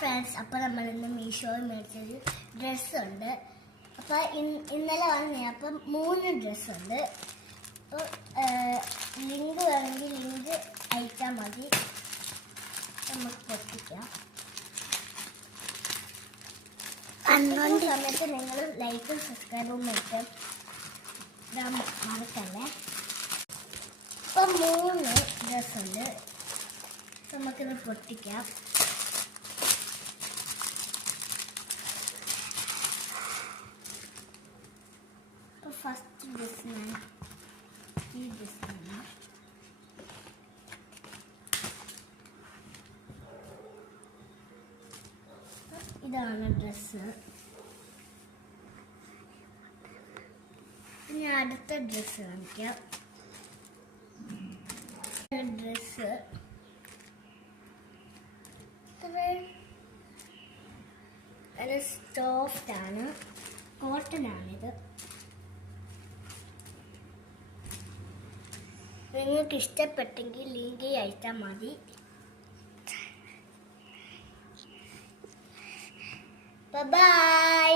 Friends, അപ്പോൾ നമ്മൾ ഇന്ന് മീഷോയിൽ മേടിച്ചൊരു ഡ്രസ്സുണ്ട്. അപ്പോൾ ഇന്നലെ വന്നേ. അപ്പം 3 ഡ്രസ്സുണ്ട്. അപ്പോൾ ലിങ്ക് വേണമെങ്കിൽ ലിങ്ക് അയച്ചാൽ മതി, നമുക്ക് പൊട്ടിക്കാം. സമയത്ത് നിങ്ങൾ ലൈക്കും സബ്സ്ക്രൈബും മേടിക്കാൻ മറക്കല്ലേ. ഇപ്പം 3 ഡ്രസ്സുണ്ട്, നമുക്കിത് പൊട്ടിക്കാം. ഫസ്റ്റ് ഡ്രസ് ഈ ഡ്രസ്സാണ്. ഇതാണ് ഡ്രസ്സ്. ഇനി അടുത്ത ഡ്രസ്സ് കാണിക്കാം. ഡ്രസ്സ് നല്ല സോഫ്റ്റ് ആണ്, കോട്ടൺ ആണിത്. നിങ്ങൾക്ക് ഇഷ്ടപ്പെട്ടെങ്കിൽ ലിങ്ക് അയച്ചാൽ മതി. ബൈ.